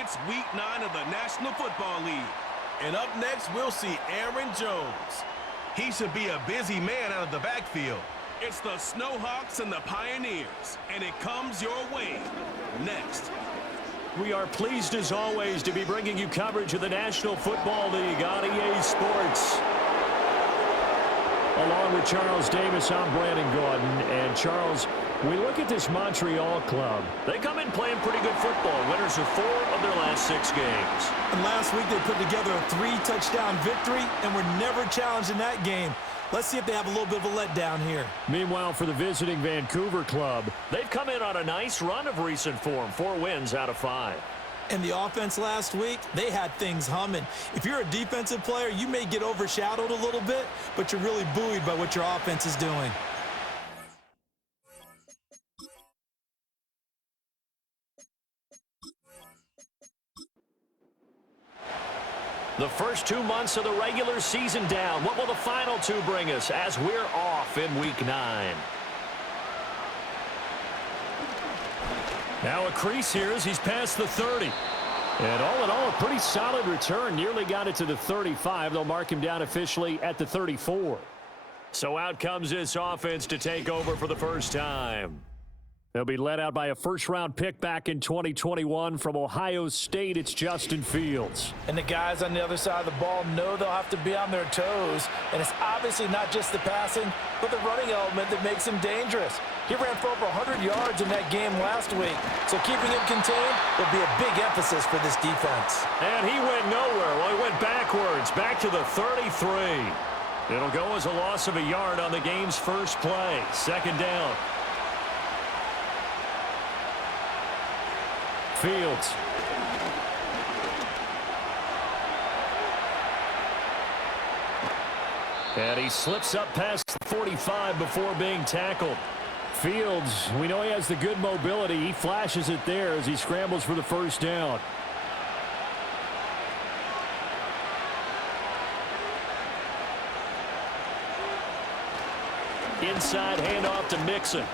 It's Week 9 of the National Football League. And up next, we'll see Aaron Jones. He should be a busy man out of the backfield. It's the Snowhawks and the Pioneers, and it comes your way next. We are pleased, as always, to be bringing you coverage of the National Football League on EA Sports. Along with Charles Davis, I'm Brandon Gordon. And, Charles, we look at this Montreal club. They come in playing pretty good football. Winners of 4 of their last 6 games. And last week they put together a 3-touchdown victory and were never challenged in that game. Let's see if they have a little bit of a letdown here. Meanwhile, for the visiting Vancouver club, they've come in on a nice run of recent form. 4 wins out of 5. And the offense last week, they had things humming. If you're a defensive player, you may get overshadowed a little bit, but you're really buoyed by what your offense is doing. The first 2 months of the regular season down. What will the final 2 bring us as we're off in Week 9? Now a crease here as he's past the 30. And all in all, a pretty solid return. Nearly got it to the 35. They'll mark him down officially at the 34. So out comes this offense to take over for the first time. They'll be led out by a first-round pick back in 2021 from Ohio State. It's Justin Fields. And the guys on the other side of the ball know they'll have to be on their toes. And it's obviously not just the passing, but the running element that makes him dangerous. He ran for over 100 yards in that game last week. So keeping him contained will be a big emphasis for this defense. And he went nowhere. Well, he went backwards, back to the 33. It'll go as a loss of a yard on the game's first play. Second down. Fields. And he slips up past 45 before being tackled. Fields, we know he has the good mobility. He flashes it there as he scrambles for the first down. Inside handoff to Mixon.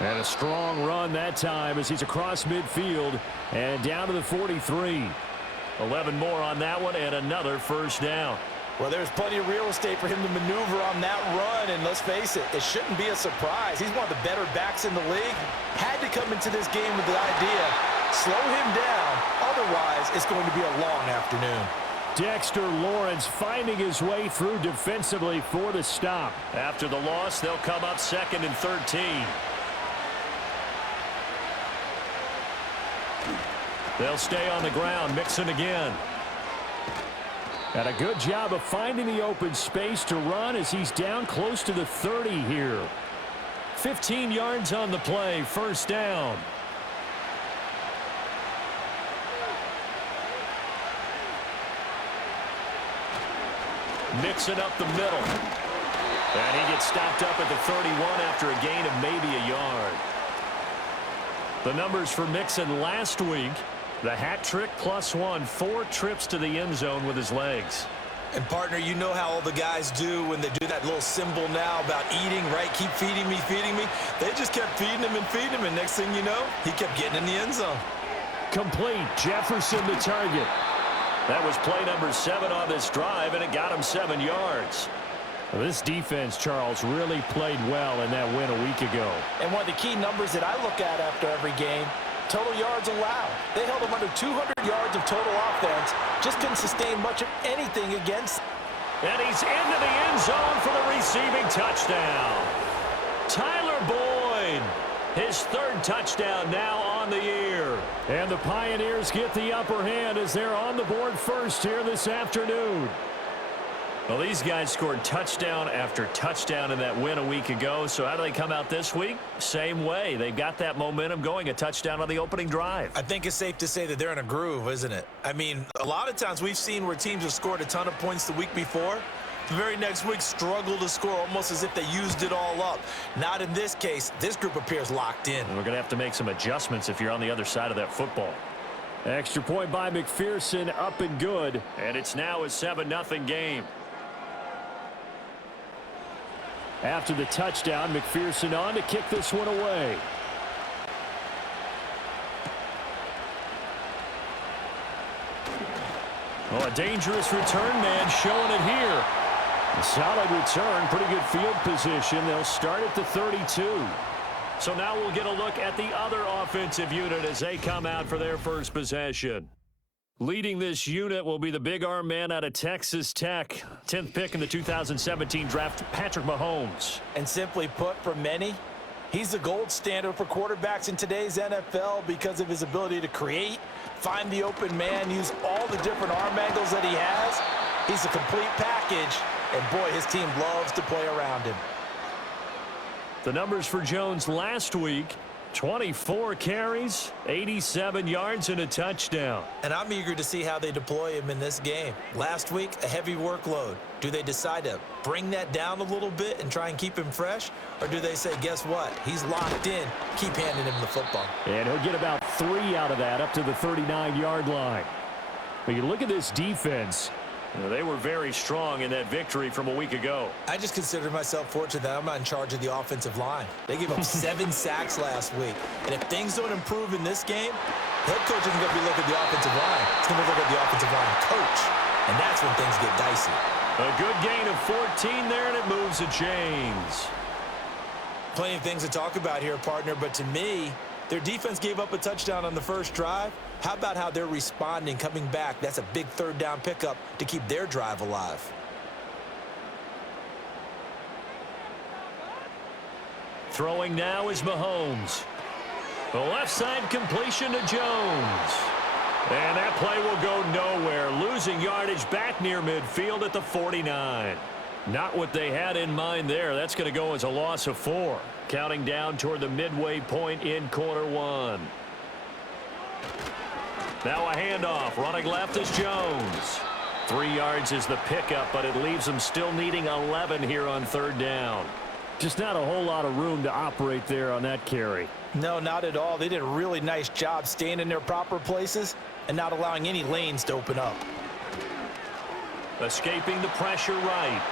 And a strong run that time as he's across midfield and down to the 43. 11 more on that one and another first down. Well, there's plenty of real estate for him to maneuver on that run, and let's face it, it shouldn't be a surprise. He's one of the better backs in the league. Had to come into this game with the idea, slow him down, otherwise it's going to be a long afternoon. Dexter Lawrence finding his way through defensively for the stop. After the loss, they'll come up 2nd and 13. They'll stay on the ground. Mixon again. And a good job of finding the open space to run as he's down close to the 30 here. 15 yards on the play. First down. Mixon up the middle. And he gets stopped up at the 31 after a gain of maybe a yard. The numbers for Mixon last week. The hat trick +1, 4 trips to the end zone with his legs. And, partner, you know how all the guys do when they do that little symbol now about eating, right? Keep feeding me, feeding me. They just kept feeding him and feeding him, and next thing you know, he kept getting in the end zone. Complete. Jefferson the target. That was play number 7 on this drive, and it got him 7 yards. Well, this defense, Charles, really played well in that win a week ago. And one of the key numbers that I look at after every game, total yards allowed. They held him under 200 yards of total offense. Just couldn't sustain much of anything against. And he's into the end zone for the receiving touchdown. Tyler Boyd, his 3rd touchdown now on the year. And the Pioneers get the upper hand as they're on the board first here this afternoon. Well, these guys scored touchdown after touchdown in that win a week ago. So how do they come out this week? Same way. They've got that momentum going, a touchdown on the opening drive. I think it's safe to say that they're in a groove, isn't it? I mean, a lot of times we've seen where teams have scored a ton of points the week before. The very next week struggle to score almost as if they used it all up. Not in this case. This group appears locked in. And we're going to have to make some adjustments if you're on the other side of that football. Extra point by McPherson, up and good. And it's now a 7-0 game. After the touchdown, McPherson on to kick this one away. Oh, a dangerous return man showing it here. A solid return, pretty good field position. They'll start at the 32. So now we'll get a look at the other offensive unit as they come out for their first possession. Leading this unit will be the big arm man out of Texas Tech. 10th pick in the 2017 draft, Patrick Mahomes. And simply put, for many, he's the gold standard for quarterbacks in today's NFL because of his ability to create, find the open man, use all the different arm angles that he has. He's a complete package, and boy, his team loves to play around him. The numbers for Jones last week: 24 carries, 87 yards, and a touchdown. And I'm eager to see how they deploy him in this game. Last week, a heavy workload. Do they decide to bring that down a little bit and try and keep him fresh? Or do they say, guess what? He's locked in. Keep handing him the football. And he'll get about 3 out of that up to the 39-yard line. But you look at this defense. They were very strong in that victory from a week ago. I just consider myself fortunate that I'm not in charge of the offensive line. They gave up 7 sacks last week. And if things don't improve in this game, head coach isn't going to be looking at the offensive line. He's going to look at the offensive line coach. And that's when things get dicey. A good gain of 14 there, and it moves the chains. Plenty of things to talk about here, partner, but to me, their defense gave up a touchdown on the first drive. How about how they're responding, coming back? That's a big third down pickup to keep their drive alive. Throwing now is Mahomes. The left side completion to Jones. And that play will go nowhere. Losing yardage back near midfield at the 49. Not what they had in mind there. That's going to go as a loss of 4. Counting down toward the midway point in quarter 1. Now a handoff. Running left is Jones. 3 yards is the pickup, but it leaves them still needing 11 here on third down. Just not a whole lot of room to operate there on that carry. No, not at all. They did a really nice job staying in their proper places and not allowing any lanes to open up. Escaping the pressure right.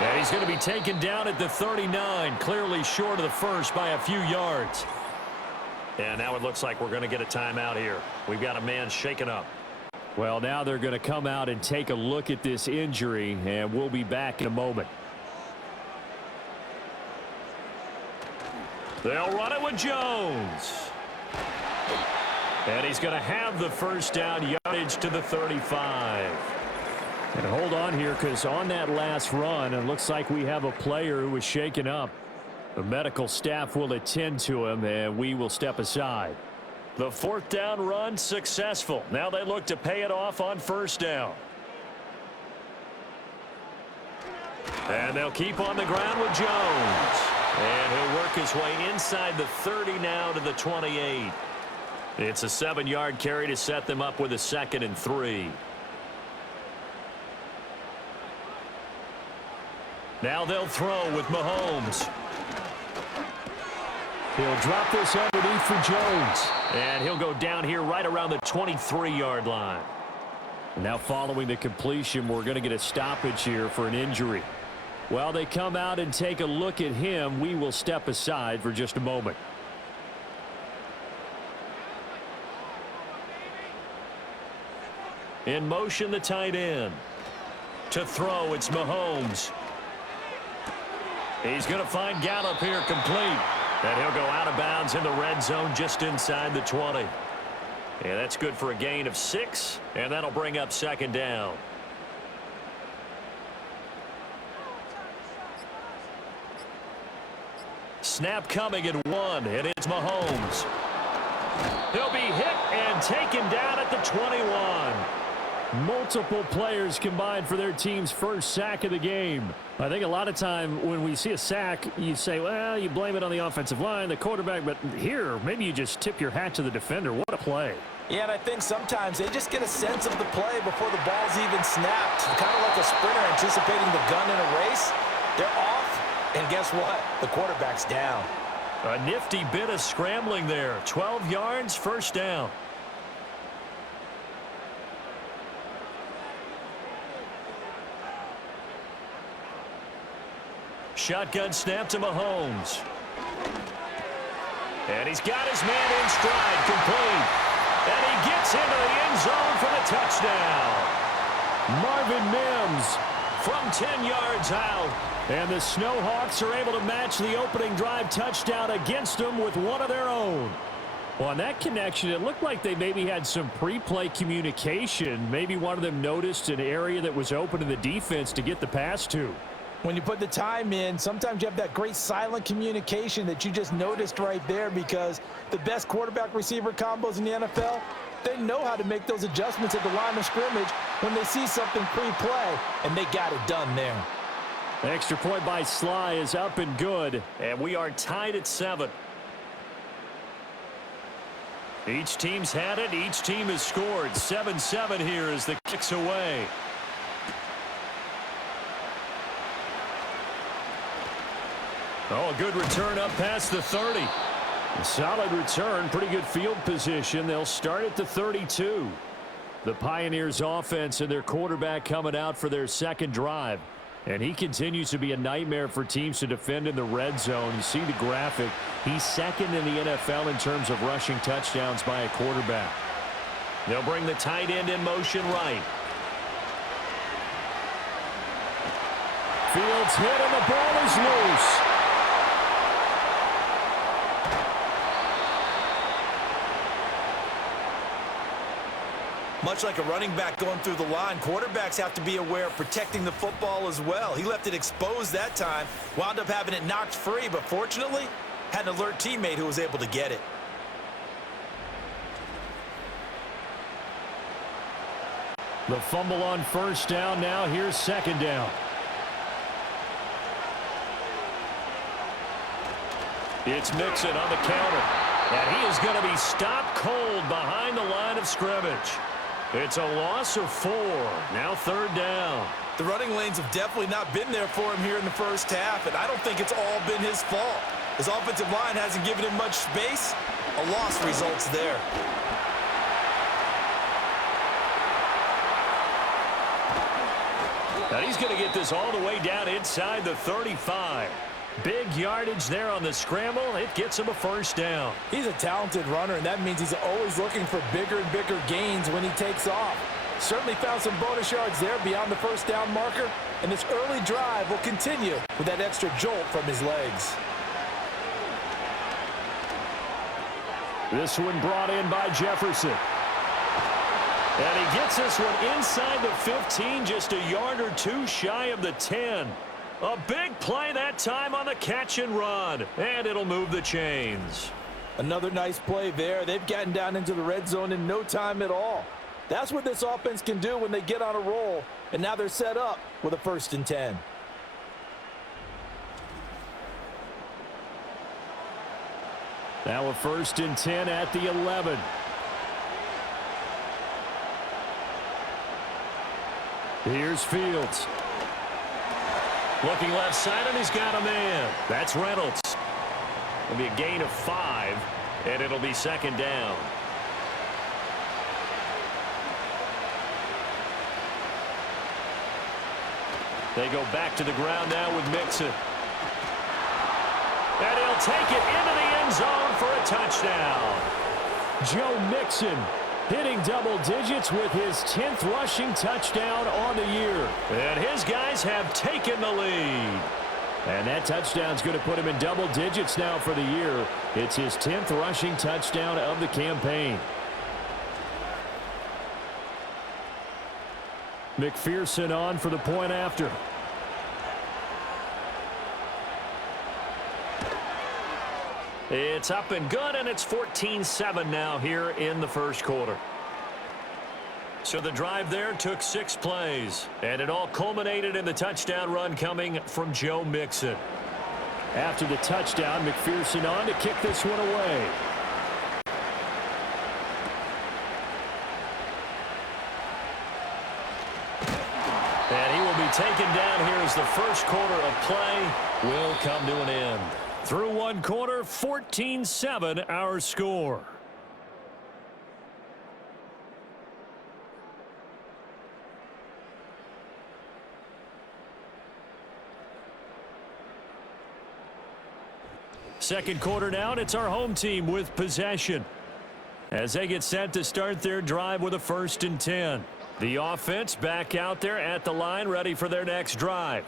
And he's going to be taken down at the 39, clearly short of the first by a few yards. And now it looks like we're going to get a timeout here. We've got a man shaken up. Well, now they're going to come out and take a look at this injury, and we'll be back in a moment. They'll run it with Jones. And he's going to have the first down, yardage to the 35. And hold on here, because on that last run, it looks like we have a player who was shaken up. The medical staff will attend to him, and we will step aside. The fourth down run successful. Now they look to pay it off on first down. And they'll keep on the ground with Jones. And he'll work his way inside the 30 now to the 28. It's a 7-yard carry to set them up with a 2nd and 3. Now they'll throw with Mahomes. He'll drop this underneath for Jones. And he'll go down here right around the 23-yard line. Now following the completion, we're going to get a stoppage here for an injury. While they come out and take a look at him, we will step aside for just a moment. In motion, the tight end. To throw, it's Mahomes. He's going to find Gallup here complete. And he'll go out of bounds in the red zone just inside the 20. And that's good for a gain of 6. And that'll bring up 2nd down. Snap coming at 1, and it's Mahomes. He'll be hit and taken down at the 21. Multiple players combined for their team's first sack of the game. I think a lot of time when we see a sack, you say, well, you blame it on the offensive line, the quarterback, but here, maybe you just tip your hat to the defender. What a play. Yeah, and I think sometimes they just get a sense of the play before the ball's even snapped. Kind of like a sprinter anticipating the gun in a race. They're off, and guess what? The quarterback's down. A nifty bit of scrambling there. 12 yards, first down. Shotgun snap to Mahomes. And he's got his man in stride, complete. And he gets into the end zone for the touchdown. Marvin Mims from 10 yards out. And the Snowhawks are able to match the opening drive touchdown against them with one of their own. Well, on that connection, it looked like they maybe had some pre-play communication. Maybe one of them noticed an area that was open to the defense to get the pass to. When you put the time in, sometimes you have that great silent communication that you just noticed right there, because the best quarterback-receiver combos in the NFL, they know how to make those adjustments at the line of scrimmage when they see something pre-play, and they got it done there. The extra point by Sly is up and good, and we are tied at 7. Each team's had it. Each team has scored. 7-7 here as the kick's away. Oh, a good return up past the 30. A solid return. Pretty good field position. They'll start at the 32. The Pioneers offense and their quarterback coming out for their second drive. And he continues to be a nightmare for teams to defend in the red zone. You see the graphic. He's second in the NFL in terms of rushing touchdowns by a quarterback. They'll bring the tight end in motion right. Fields hit and the ball is loose. Much like a running back going through the line, quarterbacks have to be aware of protecting the football as well. He left it exposed that time, wound up having it knocked free, but fortunately, had an alert teammate who was able to get it. The fumble on first down. Now here's second down. It's Mixon on the counter. And he is going to be stopped cold behind the line of scrimmage. It's a loss of 4. Now third down. The running lanes have definitely not been there for him here in the first half, and I don't think it's all been his fault. His offensive line hasn't given him much space. A loss results there. And he's going to get this all the way down inside the 35. Big yardage there on the scramble. It gets him a first down. He's a talented runner, and that means he's always looking for bigger and bigger gains when he takes off. Certainly found some bonus yards there beyond the first down marker, and this early drive will continue with that extra jolt from his legs. This one brought in by Jefferson. And he gets this one inside the 15, just a yard or two shy of the 10. A big play that time on the catch and run, and it'll move the chains. Another nice play there. They've gotten down into the red zone in no time at all. That's what this offense can do when they get on a roll, and now they're set up with a 1st and 10. Now a 1st and 10 at the 11. Here's Fields. Looking left side, and he's got a man. That's Reynolds. It'll be a gain of 5, and it'll be second down. They go back to the ground now with Mixon. And he'll take it into the end zone for a touchdown. Joe Mixon hitting double digits with his 10th rushing touchdown on the year. And his guys have taken the lead. And that touchdown's going to put him in double digits now for the year. It's his 10th rushing touchdown of the campaign. McPherson on for the point after. It's up and good, and it's 14-7 now here in the first quarter. So the drive there took 6 plays, and it all culminated in the touchdown run coming from Joe Mixon. After the touchdown, McPherson on to kick this one away. And he will be taken down here as the first quarter of play will come to an end. Through one quarter, 14-7 our score. Second quarter now, and it's our home team with possession. as they get set to start their drive with a 1st and 10. The offense back out there at the line, ready for their next drive.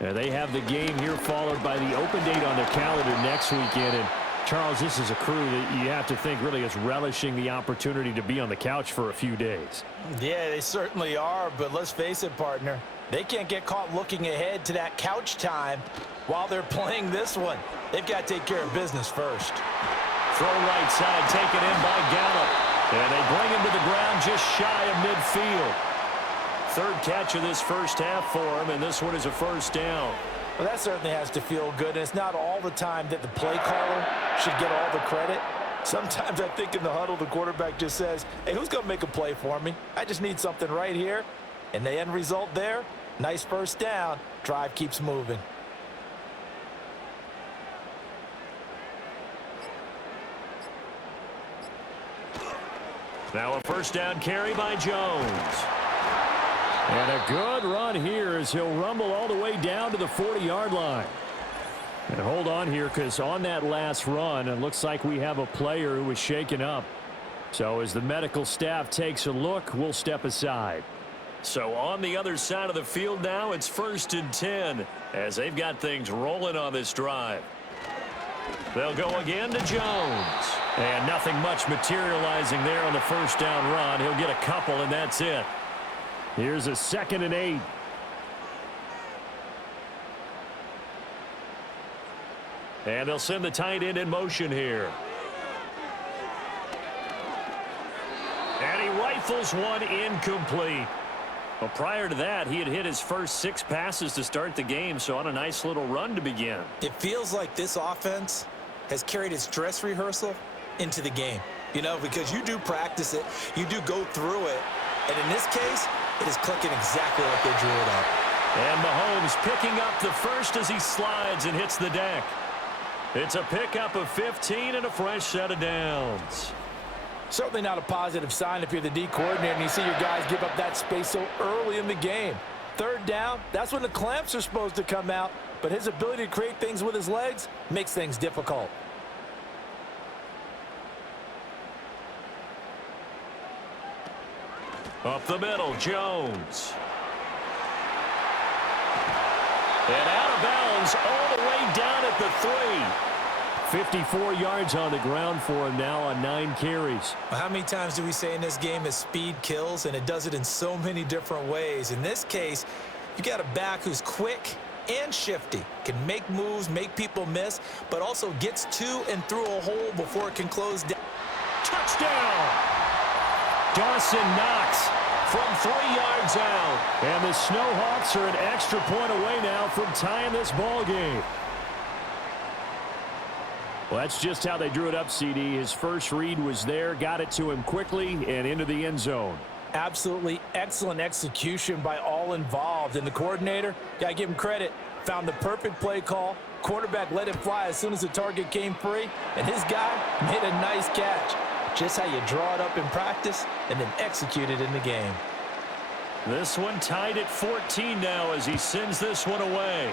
They have the game here followed by the open date on their calendar next weekend. And Charles, this is a crew that you have to think really is relishing the opportunity to be on the couch for a few days. Yeah, they certainly are, but let's face it, partner. They can't get caught looking ahead to that couch time while they're playing this one. They've got to take care of business first. Throw right side, taken in by Gallup. And they bring him to the ground just shy of midfield. 3rd catch of this first half for him, and this one is a 1st down. Well, that certainly has to feel good, and it's not all the time that the play caller should get all the credit. Sometimes I think in the huddle, the quarterback just says, hey, who's going to make a play for me? I just need something right here. And the end result there, nice 1st down. Drive keeps moving. Now a 1st down carry by Jones. And a good run here as he'll rumble all the way down to the 40-yard line. And hold on here, because on that last run, it looks like we have a player who was shaken up. So as the medical staff takes a look, we'll step aside. So on the other side of the field now, it's 1st and 10 as they've got things rolling on this drive. They'll go again to Jones. And nothing much materializing there on the 1st down run. He'll get a couple, and that's it. Here's a 2nd and 8. And they'll send the tight end in motion here. And he rifles one incomplete. Well, prior to that, he had hit his first 6 passes to start the game, so on a nice little run to begin. It feels like this offense has carried its dress rehearsal into the game. You know, because you do practice it, you do go through it, and in this case, it is clicking exactly like they drew it up. And Mahomes picking up the first as he slides and hits the deck. It's a pickup of 15 and a fresh set of downs. Certainly not a positive sign if you're the D coordinator and you see your guys give up that space so early in the game. 3rd down, that's when the clamps are supposed to come out, but his ability to create things with his legs makes things difficult. Up the middle, Jones. And out of bounds all the way down at the 3. 54 yards on the ground for him now on 9 carries. Well, how many times do we say in this game is speed kills, and it does it in so many different ways. In this case, you got a back who's quick and shifty, can make moves, make people miss, but also gets to and through a hole before it can close down. Touchdown! Dawson Knox from 3 yards out. And the Snowhawks are an extra point away now from tying this ball game. Well, that's just how they drew it up, CD. His first read was there, got it to him quickly and into the end zone. Absolutely excellent execution by all involved. And the coordinator, got to give him credit, found the perfect play call. Quarterback let it fly as soon as the target came free. And his guy made a nice catch. Just how you draw it up in practice and then execute it in the game. This one tied at 14 now as he sends this one away.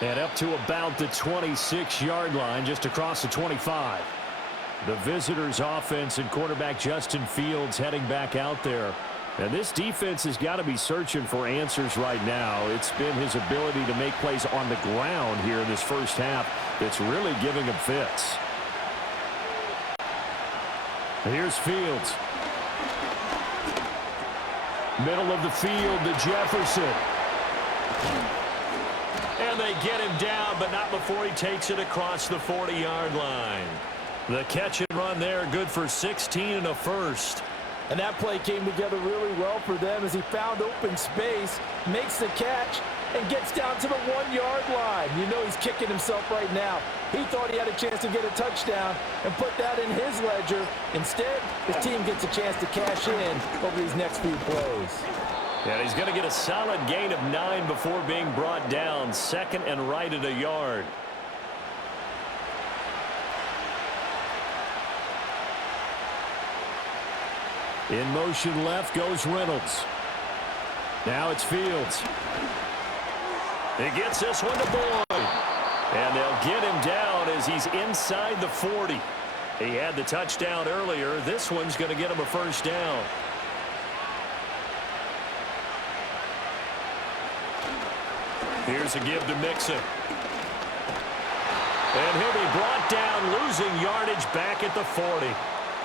And up to about the 26-yard line, just across the 25. The visitors' offense and quarterback Justin Fields heading back out there. And this defense has got to be searching for answers right now. It's been his ability to make plays on the ground here in this first half that's really giving him fits. Here's Fields. Middle of the field to Jefferson. And they get him down, but not before he takes it across the 40-yard line. The catch and run there, good for 16 and a first. And that play came together really well for them as he found open space, makes the catch, and gets down to the 1-yard line. You know he's kicking himself right now. He thought he had a chance to get a touchdown and put that in his ledger. Instead, his team gets a chance to cash in over these next few plays. And he's going to get a solid gain of 9 before being brought down. 2nd and right at a yard. In motion left goes Reynolds. Now it's Fields. He gets this one to Boyd. And they'll get him down as he's inside the 40. He had the touchdown earlier. This one's going to get him a first down. Here's a give to Mixon. And he'll be brought down, losing yardage back at the 40.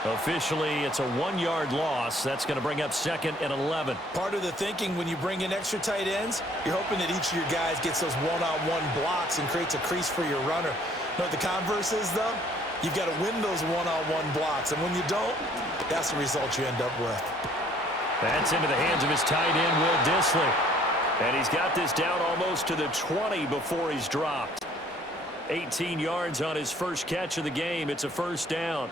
Officially, it's a 1-yard loss. That's going to bring up 2nd and 11. Part of the thinking when you bring in extra tight ends, you're hoping that each of your guys gets those one-on-one blocks and creates a crease for your runner. You know what the converse is, though? You've got to win those one-on-one blocks, and when you don't, that's the result you end up with. That's into the hands of his tight end, Will Dissly. And he's got this down almost to the 20 before he's dropped. 18 yards on his first catch of the game. It's a first down.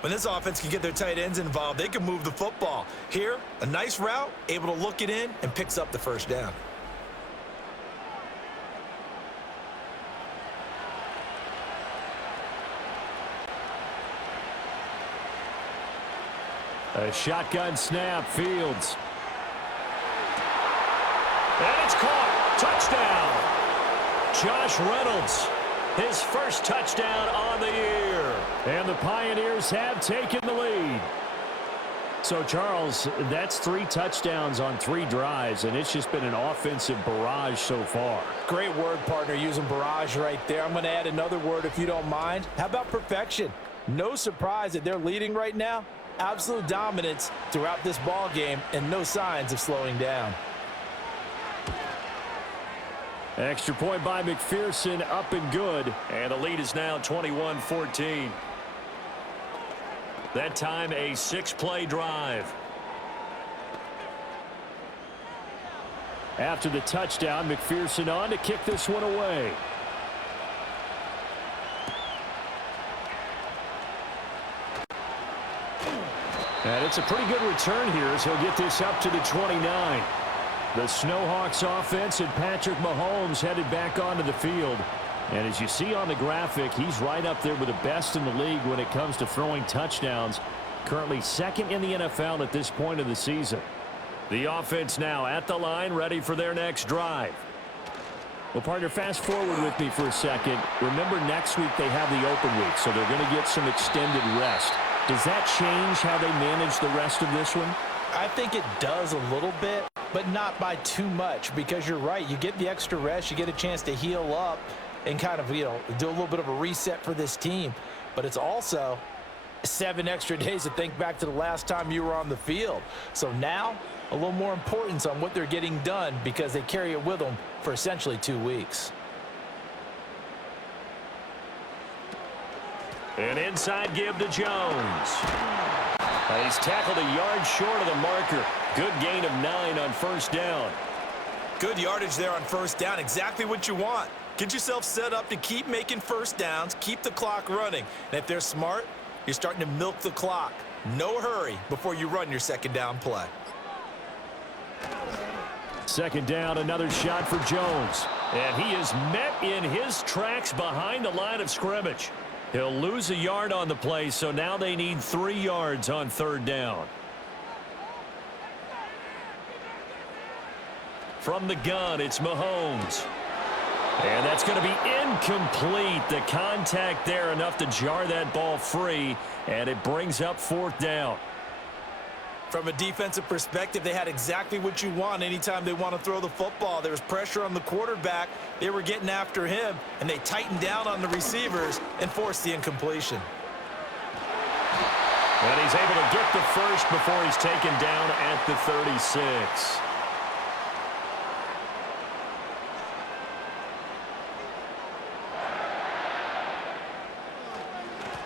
When this offense can get their tight ends involved, they can move the football. Here, a nice route, able to look it in, and picks up the first down. A shotgun snap, Fields. And it's caught. Touchdown. Josh Reynolds. His first touchdown on the year. And the Pioneers have taken the lead. So, Charles, that's 3 touchdowns on 3 drives, and it's just been an offensive barrage so far. Great word, partner, using barrage right there. I'm going to add another word if you don't mind. How about perfection? No surprise that they're leading right now. Absolute dominance throughout this ball game and no signs of slowing down. Extra point by McPherson, up and good. And the lead is now 21-14. That time a 6-play drive. After the touchdown, McPherson on to kick this one away. And it's a pretty good return here as he'll get this up to the 29. The Snowhawks offense and Patrick Mahomes headed back onto the field. And as you see on the graphic, he's right up there with the best in the league when it comes to throwing touchdowns. Currently 2nd in the NFL at this point of the season. The offense now at the line, ready for their next drive. Well, partner, fast forward with me for a second. Remember, next week they have the open week, so they're going to get some extended rest. Does that change how they manage the rest of this one? I think it does a little bit, but not by too much, because you're right. You get the extra rest, you get a chance to heal up and kind of, do a little bit of a reset for this team. But it's also 7 extra days to think back to the last time you were on the field. So now, a little more importance on what they're getting done because they carry it with them for essentially 2 weeks. An inside give to Jones. He's tackled a yard short of the marker. Good gain of 9 on first down. Good yardage there on first down. Exactly what you want. Get yourself set up to keep making first downs, keep the clock running. And if they're smart, you're starting to milk the clock. No hurry before you run your second down play. Second down, another shot for Jones. And he is met in his tracks behind the line of scrimmage. He'll lose a yard on the play, so now they need 3 yards on third down. From the gun, it's Mahomes. And that's going to be incomplete. The contact there enough to jar that ball free, and it brings up 4th down. From a defensive perspective, they had exactly what you want anytime they want to throw the football. There was pressure on the quarterback. They were getting after him, and they tightened down on the receivers and forced the incompletion. And he's able to get the first before he's taken down at the 36.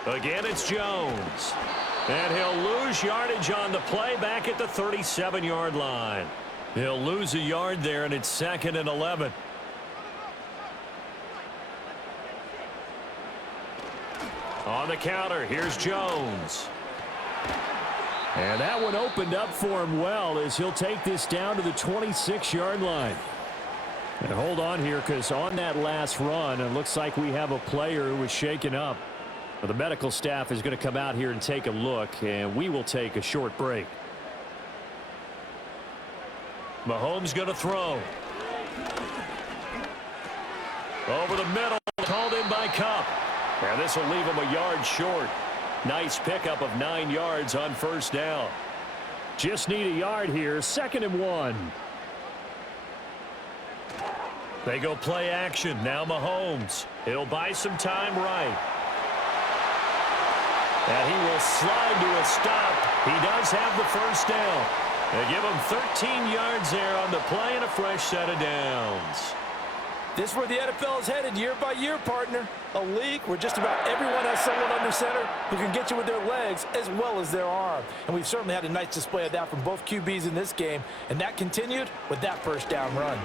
Again, it's Jones. And he'll lose yardage on the play back at the 37-yard line. He'll lose a yard there, and it's 2nd and 11. On the counter, here's Jones. And that one opened up for him well as he'll take this down to the 26-yard line. And hold on here, because on that last run, it looks like we have a player who was shaken up. The medical staff is going to come out here and take a look, and we will take a short break. Mahomes going to throw. Over the middle, called taken by Cup. And this will leave him a yard short. Nice pickup of 9 yards on first down. Just need a yard here, 2nd and 1. They go play action. Now Mahomes. He'll buy some time right. And he will slide to a stop. He does have the first down. They give him 13 yards there on the play and a fresh set of downs. This is where the NFL is headed year by year, partner. A league where just about everyone has someone under center who can get you with their legs as well as their arm. And we've certainly had a nice display of that from both QBs in this game. And that continued with that first down run.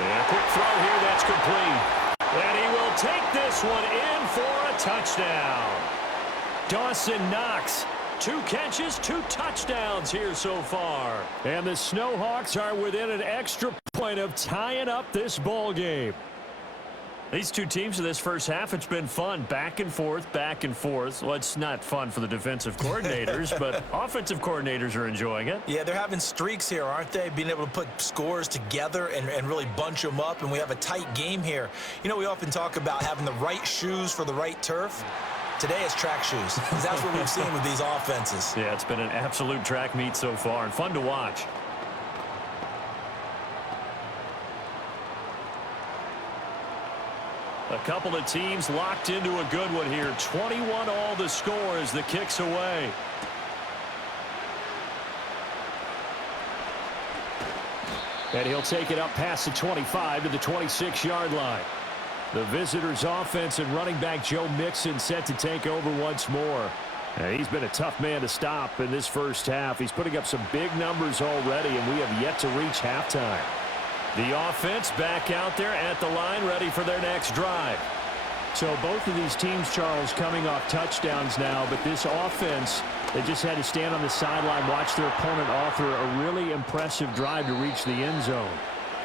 And a quick throw here, that's complete. And he will take this one in for a touchdown. Dawson Knox, 2 catches, 2 touchdowns here so far. And the Snowhawks are within an extra point of tying up this ball game. These two teams in this first half, it's been fun. Back and forth, back and forth. Well, it's not fun for the defensive coordinators, but offensive coordinators are enjoying it. Yeah, they're having streaks here, aren't they? Being able to put scores together and really bunch them up, and we have a tight game here. You know, we often talk about having the right shoes for the right turf. Today it's track shoes, because that's what we've seen with these offenses. Yeah, it's been an absolute track meet so far, and fun to watch. A couple of teams locked into a good one here. 21 all the score as the kick's away. And he'll take it up past the 25 to the 26-yard line. The visitors' offense and running back Joe Mixon set to take over once more. And he's been a tough man to stop in this first half. He's putting up some big numbers already, and we have yet to reach halftime. The offense back out there at the line, ready for their next drive. So both of these teams, Charles, coming off touchdowns now, but this offense, they just had to stand on the sideline, watch their opponent author a really impressive drive to reach the end zone.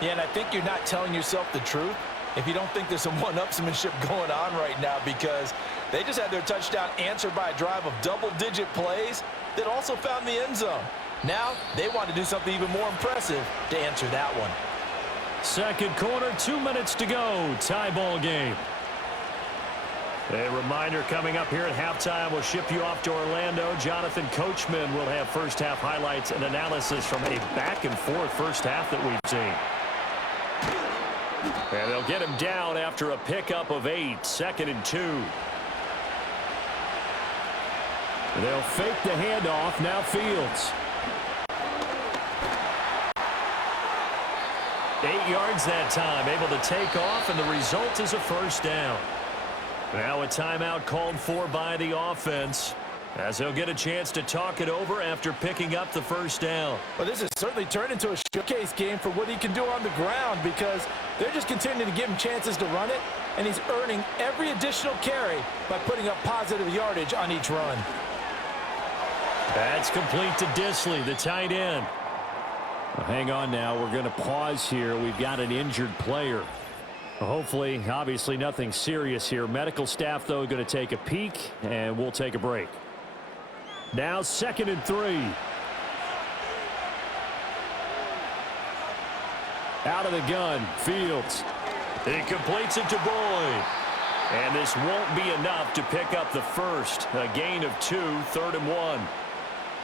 Yeah, and I think you're not telling yourself the truth if you don't think there's some one-upsmanship going on right now, because they just had their touchdown answered by a drive of double-digit plays that also found the end zone. Now they want to do something even more impressive to answer that one. Second quarter, 2 minutes to go. Tie ball game. A reminder coming up here at halftime. We'll ship you off to Orlando. Jonathan Coachman will have first half highlights and analysis from a back and forth first half that we've seen. And they'll get him down after a pickup of 8. 2nd and 2. They'll fake the handoff. Now Fields. 8 yards that time, able to take off, and the result is a first down. Now a timeout called for by the offense, as they'll get a chance to talk it over after picking up the first down. Well, this has certainly turned into a showcase game for what he can do on the ground, because they're just continuing to give him chances to run it, and he's earning every additional carry by putting up positive yardage on each run. That's complete to Disley, the tight end. Well, hang on now. We're going to pause here. We've got an injured player. Hopefully, obviously nothing serious here. Medical staff, though, going to take a peek, and we'll take a break. Now 2nd and 3. Out of the gun, Fields. He completes it to Boyd. And this won't be enough to pick up the first. A gain of 2, 3rd and 1.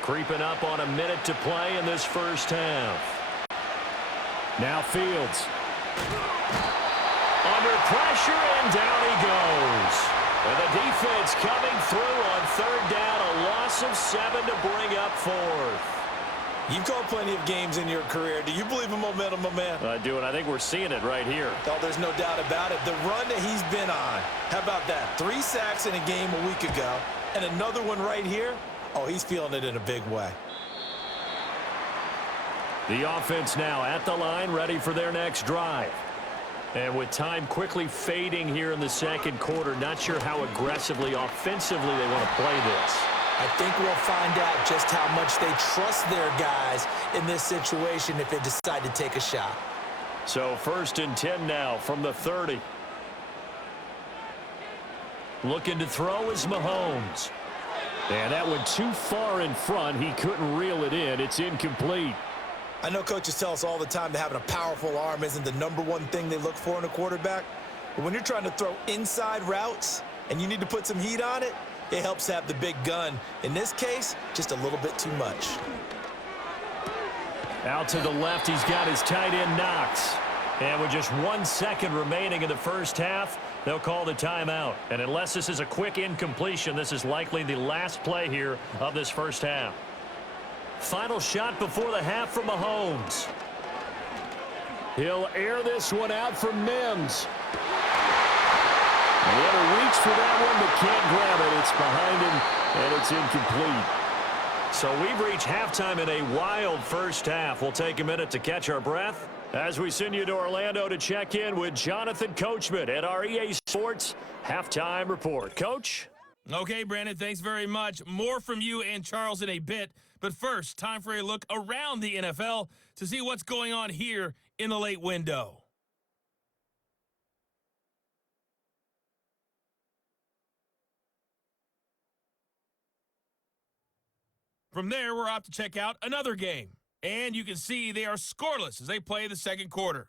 Creeping up on a minute to play in this first half. Now Fields. Under pressure, and down he goes. And the defense coming through on 3rd down. A loss of 7 to bring up 4th. You've called plenty of games in your career. Do you believe in momentum, my man? I do, and I think we're seeing it right here. Oh, there's no doubt about it. The run that he's been on. How about that? 3 sacks in a game a week ago, and another one right here. Oh, he's feeling it in a big way. The offense now at the line, ready for their next drive. And with time quickly fading here in the second quarter, not sure how aggressively, offensively they want to play this. I think we'll find out just how much they trust their guys in this situation if they decide to take a shot. So 1st and 10 now from the 30. Looking to throw is Mahomes. And that one too far in front. He couldn't reel it in. It's incomplete. I know coaches tell us all the time that having a powerful arm isn't the #1 thing they look for in a quarterback. But when you're trying to throw inside routes and you need to put some heat on it, it helps have the big gun. In this case, just a little bit too much. Out to the left, he's got his tight end Knox. And with just 1 second remaining in the first half, they'll call the timeout. And unless this is a quick incompletion, this is likely the last play here of this first half. Final shot before the half from Mahomes. He'll air this one out from Mims. He had to reach for that one, but can't grab it. It's behind him, and it's incomplete. So we've reached halftime in a wild first half. We'll take a minute to catch our breath as we send you to Orlando to check in with Jonathan Coachman at our EA Sports Halftime Report. Coach? Okay, Brandon, thanks very much. More from you and Charles in a bit. But first, time for a look around the NFL to see what's going on here in the late window. From there, we're off to check out another game. And you can see they are scoreless as they play the second quarter.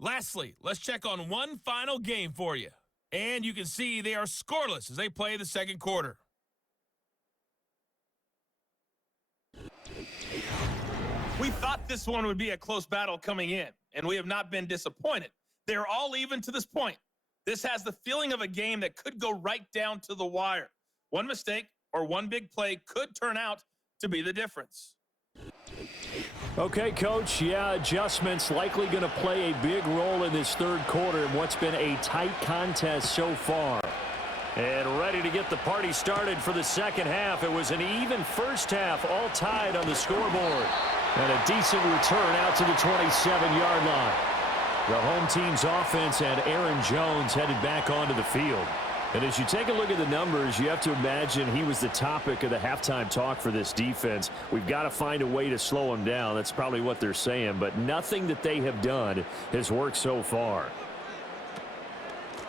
Lastly, let's check on one final game for you. And you can see they are scoreless as they play the second quarter. We thought this one would be a close battle coming in, and we have not been disappointed. They're all even to this point. This has the feeling of a game that could go right down to the wire. One mistake or one big play could turn out to be the difference. Okay, Coach. Yeah, adjustments likely going to play a big role in this third quarter in what's been a tight contest so far. And ready to get the party started for the second half. It was an even first half, all tied on the scoreboard. And a decent return out to the 27-yard line. The home team's offense had Aaron Jones headed back onto the field. And as you take a look at the numbers, you have to imagine he was the topic of the halftime talk for this defense. We've got to find a way to slow him down. That's probably what they're saying. But nothing that they have done has worked so far.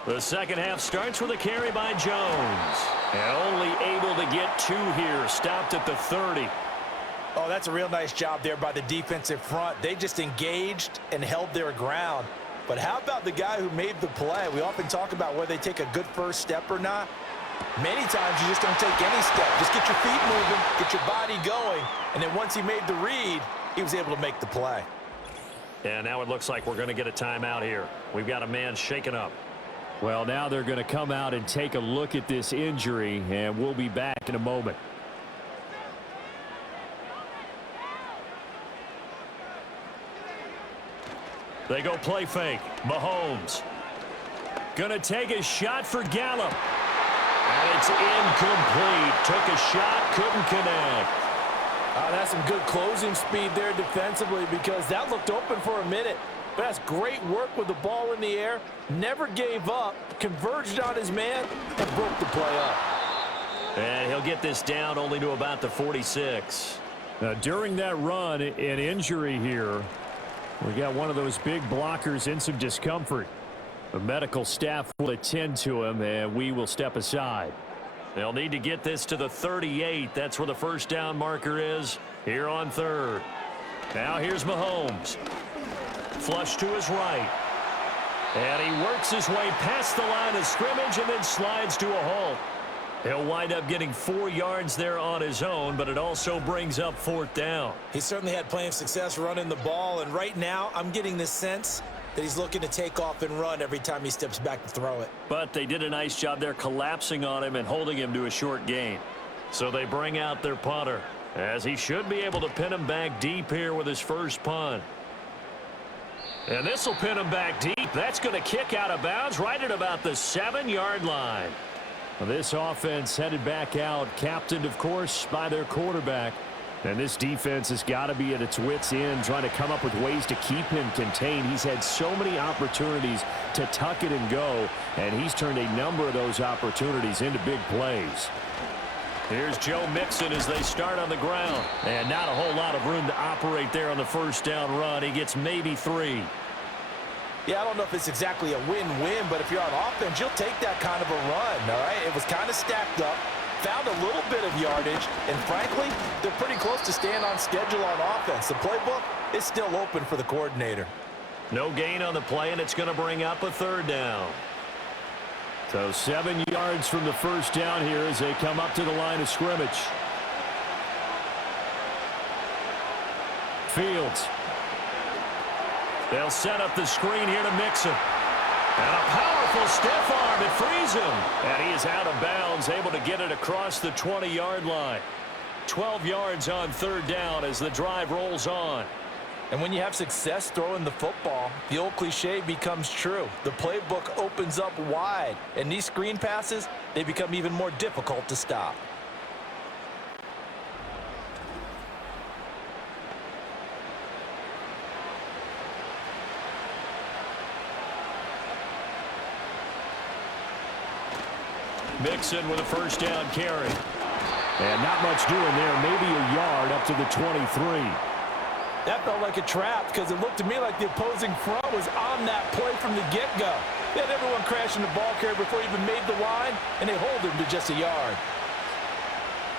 The second half starts with a carry by Jones. And only able to get 2 here. Stopped at the 30. Oh, that's a real nice job there by the defensive front. They just engaged and held their ground. But how about the guy who made the play? We often talk about whether they take a good first step or not. Many times you just don't take any step. Just get your feet moving, get your body going, and then once he made the read, he was able to make the play. And now it looks like we're going to get a timeout here. We've got a man shaken up. Well, now they're going to come out and take a look at this injury, and we'll be back in a moment. They go play fake. Mahomes. Gonna take a shot for Gallup. And it's incomplete. Took a shot, couldn't connect. That's some good closing speed there defensively because that looked open for a minute. But that's great work with the ball in the air. Never gave up. Converged on his man and broke the play up. And he'll get this down only to about the 46. Now, during that run, an injury here. We got one of those big blockers in some discomfort. The medical staff will attend to him, and we will step aside. They'll need to get this to the 38. That's where the first down marker is here on third. Now here's Mahomes. Flush to his right. And he works his way past the line of scrimmage and then slides to a halt. He'll wind up getting 4 yards there on his own, but it also brings up 4th down. He certainly had plenty of success running the ball, and right now I'm getting the sense that he's looking to take off and run every time he steps back to throw it. But they did a nice job there collapsing on him and holding him to a short gain. So they bring out their punter, as he should be able to pin him back deep here with his first punt. And this will pin him back deep. That's going to kick out of bounds right at about the 7-yard line. This offense headed back out, captained, of course, by their quarterback. And this defense has got to be at its wits' end, trying to come up with ways to keep him contained. He's had so many opportunities to tuck it and go, and he's turned a number of those opportunities into big plays. Here's Joe Mixon as they start on the ground. And not a whole lot of room to operate there on the first down run. He gets maybe 3. Yeah, I don't know if it's exactly a win-win, but if you're on offense, you'll take that kind of a run, all right? It was kind of stacked up. found a little bit of yardage, and frankly, they're pretty close to staying on schedule on offense. The playbook is still open for the coordinator. No gain on the play, and it's going to bring up a third down. So 7 yards from the first down here as they come up to the line of scrimmage. Fields. They'll set up the screen here to Mixon. And a powerful stiff arm. It frees him. And he is out of bounds, able to get it across the 20-yard line. 12 yards on third down as the drive rolls on. And when you have success throwing the football, the old cliche becomes true. The playbook opens up wide, and these screen passes, they become even more difficult to stop. Mixon with a first down carry. And not much doing there. Maybe a yard up to the 23. That felt like a trap because it looked to me like the opposing front was on that play from the get-go. They had everyone crashing the ball carrier before he even made the line, and they hold him to just a yard.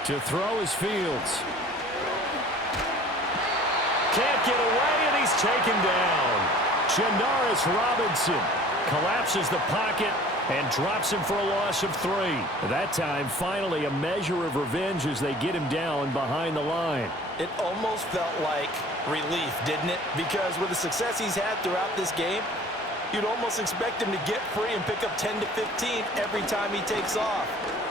To throw is Fields. Can't get away, and he's taken down. Janaris Robinson collapses the pocket and drops him for a loss of 3. That time, finally, a measure of revenge as they get him down behind the line. It almost felt like relief, didn't it? Because with the success he's had throughout this game, you'd almost expect him to get free and pick up 10 to 15 every time he takes off.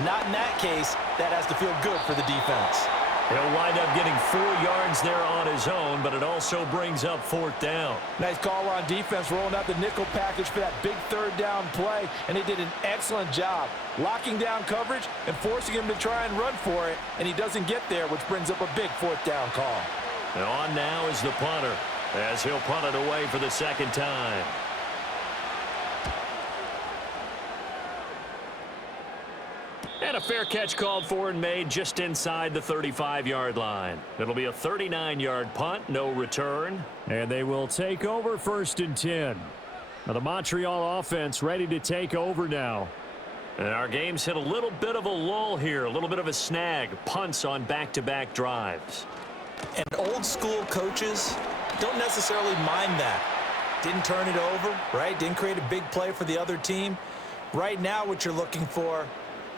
Not in that case. That has to feel good for the defense. He'll wind up getting 4 yards there on his own, but it also brings up fourth down. Nice call on defense, rolling out the nickel package for that big third down play, and they did an excellent job locking down coverage and forcing him to try and run for it, and he doesn't get there, which brings up a big fourth down call. And on now is the punter as he'll punt it away for the second time. And a fair catch called for and made just inside the 35-yard line. It'll be a 39-yard punt, no return. And they will take over 1st and 10. Now the Montreal offense ready to take over now. And our game's hit a little bit of a lull here, a little bit of a snag. Punts on back-to-back drives. And old-school coaches don't necessarily mind that. Didn't turn it over, right? Didn't create a big play for the other team. Right now what you're looking for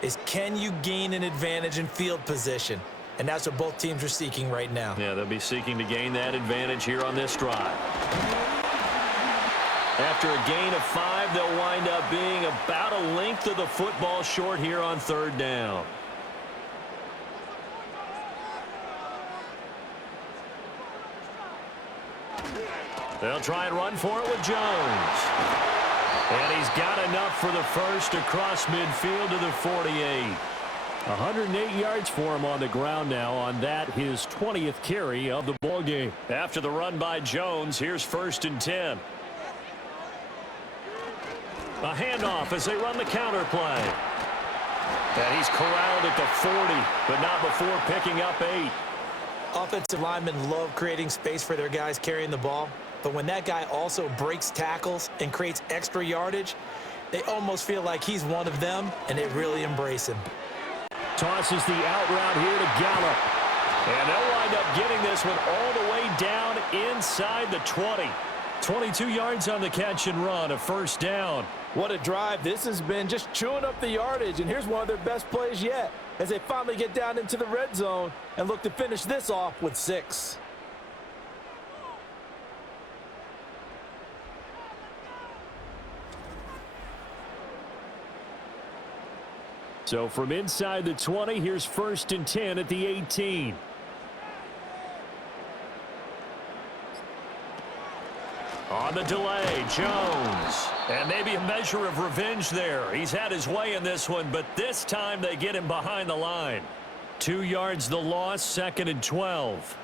is can you gain an advantage in field position? And that's what both teams are seeking right now. Yeah, they'll be seeking to gain that advantage here on this drive. After a gain of 5, they'll wind up being about a length of the football short here on third down. They'll try and run for it with Jones. And he's got enough for the first across midfield to the 48. 108 yards for him on the ground now on that, his 20th carry of the ball game. After the run by Jones, here's 1st and 10. A handoff as they run the counter play. And he's corralled at the 40, but not before picking up 8. Offensive linemen love creating space for their guys carrying the ball. But when that guy also breaks tackles and creates extra yardage, they almost feel like he's one of them, and they really embrace him. Tosses the out route here to Gallup. And they'll wind up getting this one all the way down inside the 20. 22 yards on the catch and run, a first down. What a drive. This has been just chewing up the yardage, and here's one of their best plays yet as they finally get down into the red zone and look to finish this off with 6. So from inside the 20, here's 1st and 10 at the 18. On the delay, Jones. And maybe a measure of revenge there. He's had his way in this one, but this time they get him behind the line. 2 yards the loss, 2nd and 12.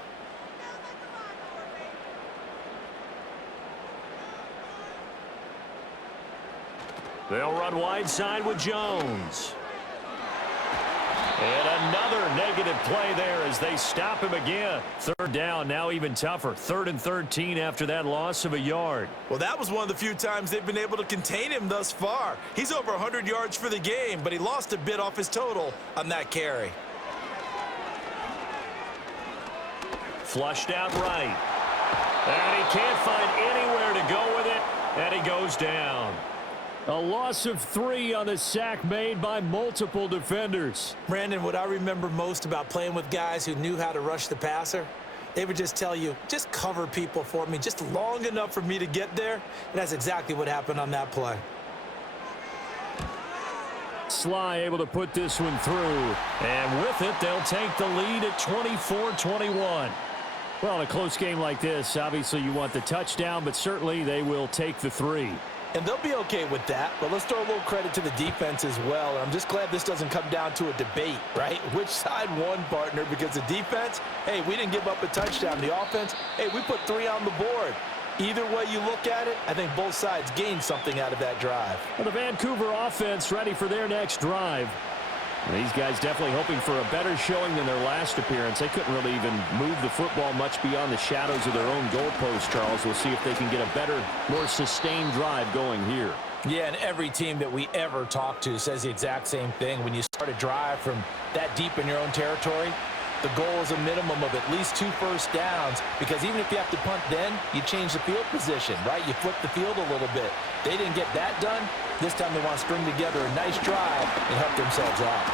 They'll run wide side with Jones. And another negative play there as they stop him again. Third down, now even tougher. 3rd and 13 after that loss of a yard. Well, that was one of the few times they've been able to contain him thus far. He's over 100 yards for the game, but he lost a bit off his total on that carry. Flushed out right. And he can't find anywhere to go with it, and he goes down. A loss of 3 on the sack made by multiple defenders. Brandon, what I remember most about playing with guys who knew how to rush the passer, they would just tell you, just cover people for me, just long enough for me to get there. And that's exactly what happened on that play. Sly able to put this one through. And with it, they'll take the lead at 24-21. Well, in a close game like this, obviously you want the touchdown, but certainly they will take the 3. And they'll be okay with that, but let's throw a little credit to the defense as well. And I'm just glad this doesn't come down to a debate, right? Which side won, partner? Because the defense, hey, we didn't give up a touchdown. The offense, hey, we put 3 on the board. Either way you look at it, I think both sides gained something out of that drive. Well, the Vancouver offense ready for their next drive. And these guys definitely hoping for a better showing than their last appearance. They couldn't really even move the football much beyond the shadows of their own goalpost, Charles. We'll see if they can get a better, more sustained drive going here. Yeah, and every team that we ever talk to says the exact same thing. When you start a drive from that deep in your own territory, the goal is a minimum of at least 2 first downs, because even if you have to punt then, you change the field position, right? You flip the field a little bit. They didn't get that done. This time they want to string together a nice drive and help themselves out.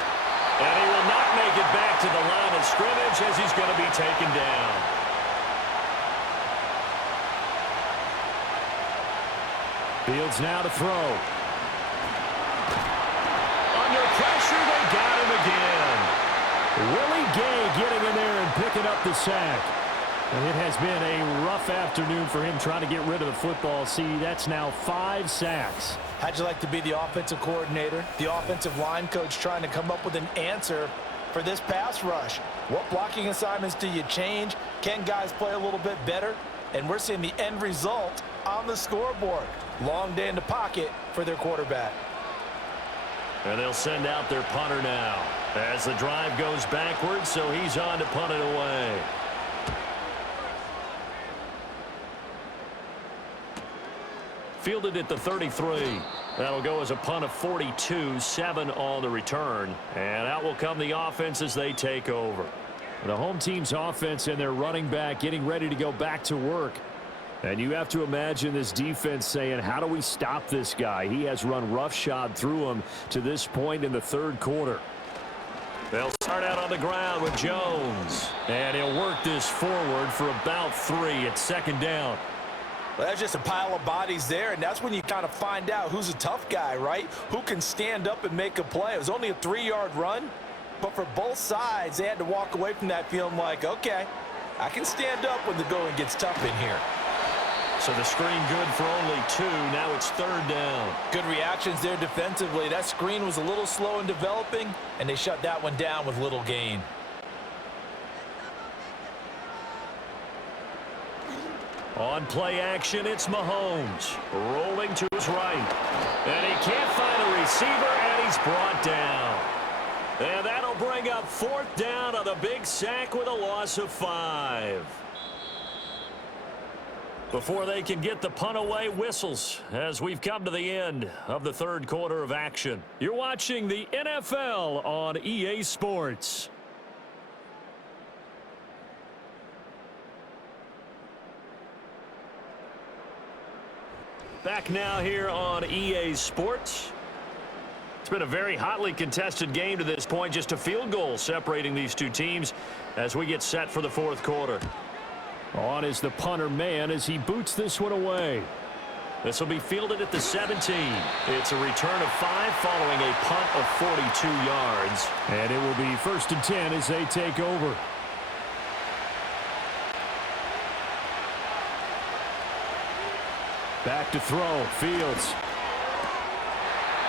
And he will not make it back to the line of scrimmage as he's going to be taken down. Fields now to throw. Under pressure, they got him again. Legaue getting in there and picking up the sack. And it has been a rough afternoon for him trying to get rid of the football. See, that's now 5 sacks. How'd you like to be the offensive coordinator, the offensive line coach, trying to come up with an answer for this pass rush? What blocking assignments do you change? Can guys play a little bit better? And we're seeing the end result on the scoreboard. Long day in the pocket for their quarterback. And they'll send out their punter now as the drive goes backwards, so he's on to punt it away. Fielded at the 33. That'll go as a punt of 42, 7 on the return. And out will come the offense as they take over. The home team's offense and their running back getting ready to go back to work. And you have to imagine this defense saying, how do we stop this guy? He has run roughshod through him to this point in the 3rd quarter. They'll start out on the ground with Jones. And he'll work this forward for about 3 at 2nd down. Well, that's just a pile of bodies there, and that's when you kind of find out who's a tough guy, right? Who can stand up and make a play. It was only a 3-yard run, but for both sides, they had to walk away from that feeling like, okay, I can stand up when the going gets tough in here. So the screen good for only 2. Now it's 3rd down. Good reactions there defensively. That screen was a little slow in developing, and they shut that one down with little gain. On play action, it's Mahomes. Rolling to his right. And he can't find a receiver, and he's brought down. And that'll bring up 4th down on the big sack with a loss of 5. Before they can get the punt away, whistles as we've come to the end of the 3rd quarter of action. You're watching the NFL on EA Sports. Back now here on EA Sports. It's been a very hotly contested game to this point. Just a field goal separating these two teams as we get set for the 4th quarter. On is the punter man as he boots this one away. This will be fielded at the 17. It's a return of 5 following a punt of 42 yards. And it will be 1st and 10 as they take over. Back to throw. Fields.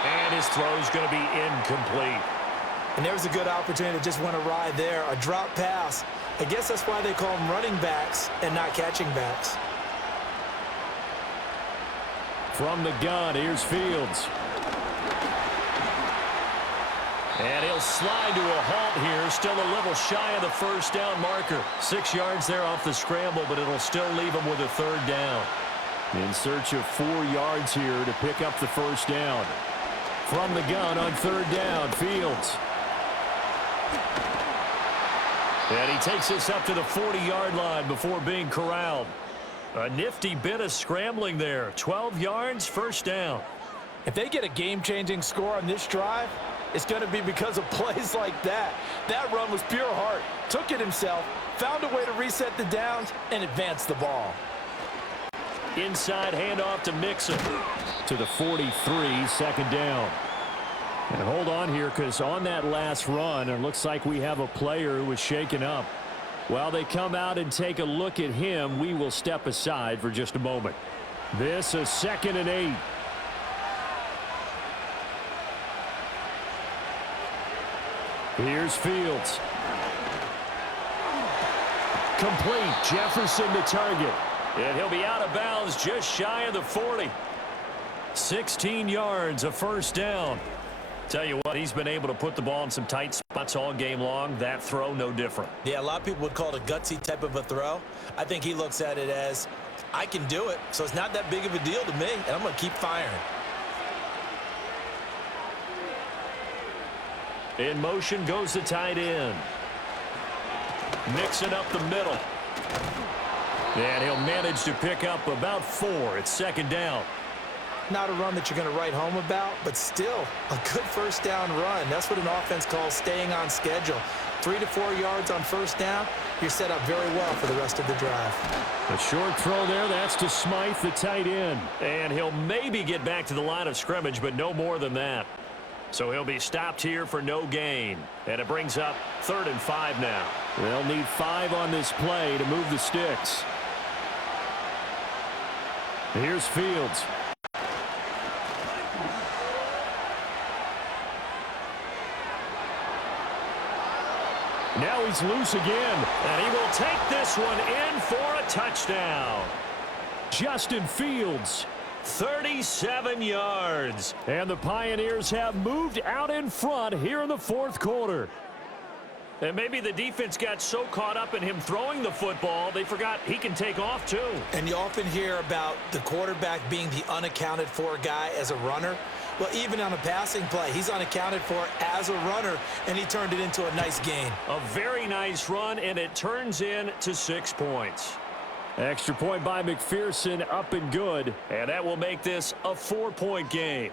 And his throw's going to be incomplete. And there's a good opportunity to just went awry there. A drop pass. I guess that's why they call them running backs and not catching backs. From the gun, here's Fields. And he'll slide to a halt here, still a little shy of the first down marker. 6 yards there off the scramble, but it'll still leave him with a third down. In search of 4 yards here to pick up the first down. From the gun on third down, Fields. And he takes us up to the 40-yard line before being corralled. A nifty bit of scrambling there. 12 yards, first down. If they get a game-changing score on this drive, it's going to be because of plays like that. That run was pure heart. Took it himself, found a way to reset the downs, and advance the ball. Inside handoff to Mixon. To the 43, second down. And hold on here, because on that last run, it looks like we have a player who was shaken up. While they come out and take a look at him, we will step aside for just a moment. This is 2nd and 8. Here's Fields. Complete. Jefferson to target. And he'll be out of bounds just shy of the 40. 16 yards, a first down. Tell you what, he's been able to put the ball in some tight spots all game long. That throw, no different. Yeah, a lot of people would call it a gutsy type of a throw. I think he looks at it as, I can do it, so it's not that big of a deal to me, and I'm going to keep firing. In motion goes the tight end. Mixing up the middle. And he'll manage to pick up about 4. It's second down. Not a run that you're going to write home about, but still a good first down run. That's what an offense calls staying on schedule. 3 to 4 yards on first down, you're set up very well for the rest of the drive. A short throw there, that's to Smythe, the tight end. And he'll maybe get back to the line of scrimmage, but no more than that. So he'll be stopped here for no gain. And it brings up 3rd and 5 now. They'll need 5 on this play to move the sticks. Here's Fields. Now he's loose again, and he will take this one in for a touchdown. Justin Fields, 37 yards. And the Pioneers have moved out in front here in the 4th quarter. And maybe the defense got so caught up in him throwing the football, they forgot he can take off too. And you often hear about the quarterback being the unaccounted for guy as a runner. Well, even on a passing play, he's unaccounted for as a runner, and he turned it into a nice gain. A very nice run, and it turns in to 6 points. Extra point by McPherson, up and good, and that will make this a 4-point game.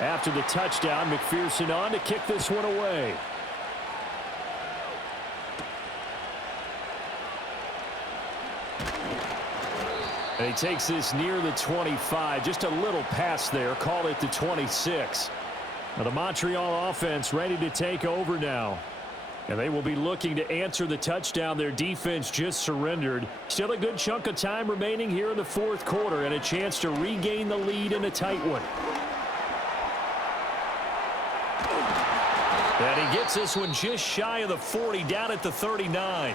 After the touchdown, McPherson on to kick this one away. And he takes this near the 25. Just a little pass there. Call it the 26. Now the Montreal offense ready to take over now. And they will be looking to answer the touchdown their defense just surrendered. Still a good chunk of time remaining here in the 4th quarter and a chance to regain the lead in a tight one. And he gets this one just shy of the 40, down at the 39.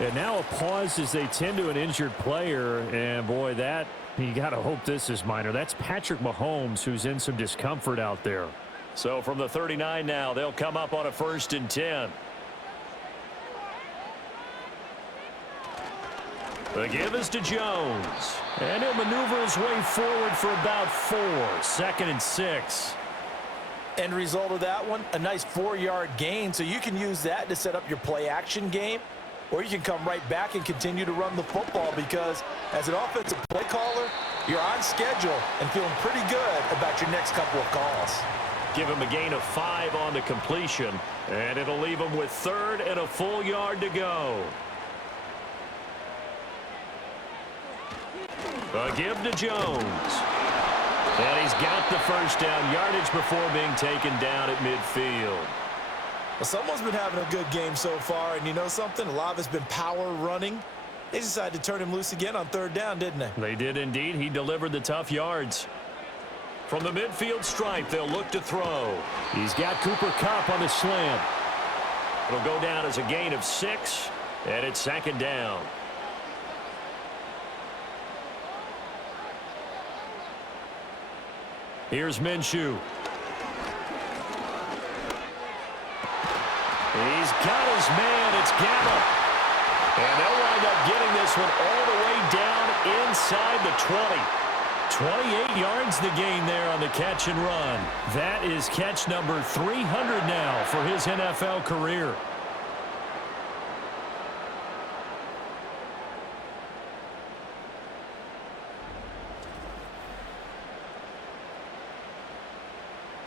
And now a pause as they tend to an injured player. And, boy, that, you got to hope this is minor. That's Patrick Mahomes, who's in some discomfort out there. So from the 39 now, they'll come up on a 1st and 10. The give is to Jones. And he'll maneuver his way forward for about 4. 2nd and 6. End result of that one, a nice 4-yard gain. So you can use that to set up your play-action game. Or you can come right back and continue to run the football because as an offensive play caller, you're on schedule and feeling pretty good about your next couple of calls. Give him a gain of 5 on the completion, and it'll leave him with 3rd and a full yard to go. A give to Jones. And he's got the first down, yardage before being taken down at midfield. Well, someone's been having a good game so far, and you know something? A lot of it's been power running. They decided to turn him loose again on 3rd down, didn't they? They did indeed. He delivered the tough yards. From the midfield stripe, they'll look to throw. He's got Cooper Kupp on the slant. It'll go down as a gain of 6, and it's 2nd down. Here's Minshew. He's got his man. It's Gallup. And they'll wind up getting this one all the way down inside the 20. 28 yards the gain there on the catch and run. That is catch number 300 now for his NFL career.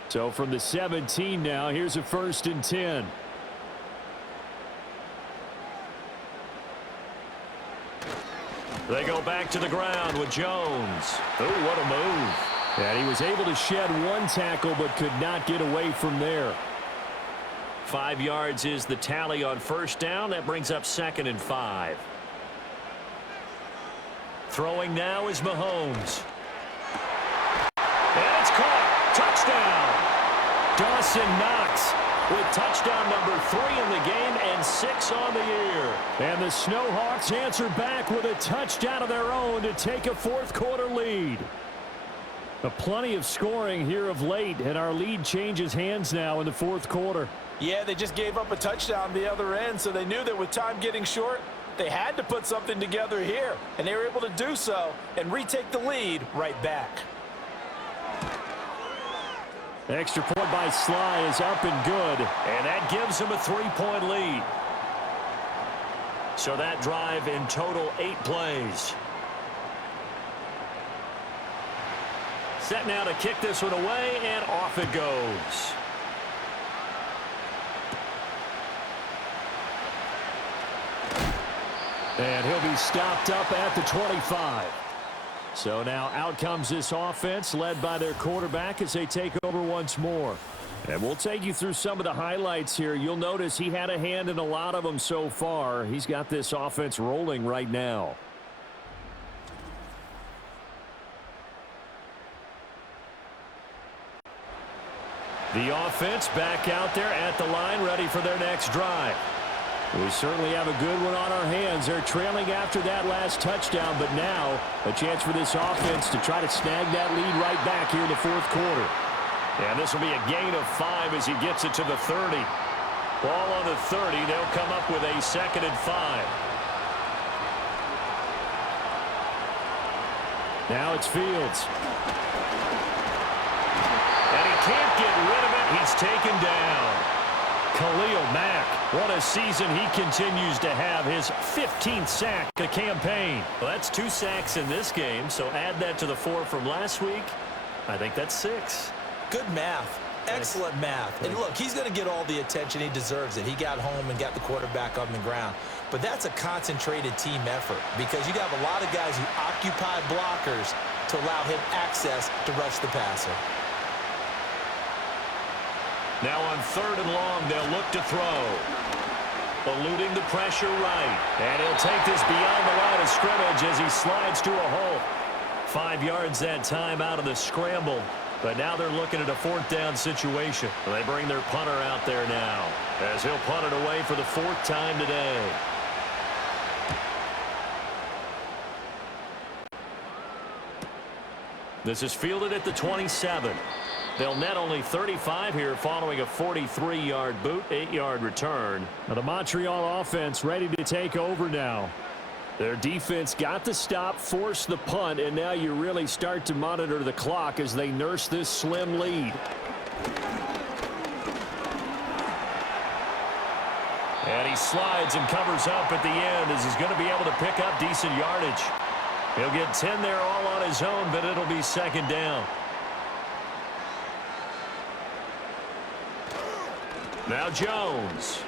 So from the 17 now, here's a 1st and 10. They go back to the ground with Jones. Oh, what a move. And he was able to shed one tackle but could not get away from there. 5 yards is the tally on 1st down. That brings up 2nd and 5. Throwing now is Mahomes. And it's caught. Touchdown. Dawson Knox with touchdown number 3 in the game and 6 on the year. And the Snowhawks answer back with a touchdown of their own to take a 4th quarter lead. Plenty of scoring here of late, and our lead changes hands now in the 4th quarter. Yeah, they just gave up a touchdown the other end, so they knew that with time getting short, they had to put something together here. And they were able to do so and retake the lead right back. Extra point by Sly is up and good, and that gives him a 3-point lead. So that drive in total 8 plays. Set now to kick this one away, and off it goes. And he'll be stopped up at the 25. So now out comes this offense led by their quarterback as they take over once more. And we'll take you through some of the highlights here. You'll notice he had a hand in a lot of them so far. He's got this offense rolling right now. The offense back out there at the line ready for their next drive. We certainly have a good one on our hands. They're trailing after that last touchdown, but now a chance for this offense to try to snag that lead right back here in the 4th quarter. And this will be a gain of 5 as he gets it to the 30. Ball on the 30. They'll come up with a 2nd and 5. Now it's Fields. And he can't get rid of it. He's taken down. Khalil Mack, what a season he continues to have. His 15th sack of the campaign. Well, that's 2 sacks in this game, so add that to the 4 from last week. I think that's 6. Good math. Excellent math. And look, he's going to get all the attention. He deserves it. He got home and got the quarterback on the ground. But that's a concentrated team effort because you have a lot of guys who occupy blockers to allow him access to rush the passer. Now on 3rd and long, they'll look to throw. Eluding the pressure right. And he'll take this beyond the line of scrimmage as he slides to a hole. 5 yards that time out of the scramble. But now they're looking at a 4th down situation. They bring their punter out there now as he'll punt it away for the 4th time today. This is fielded at the 27. They'll net only 35 here following a 43-yard boot, 8-yard return. Now the Montreal offense ready to take over now. Their defense got the stop, forced the punt, and now you really start to monitor the clock as they nurse this slim lead. And he slides and covers up at the end as he's going to be able to pick up decent yardage. He'll get 10 there all on his own, but it'll be 2nd down. Now Jones.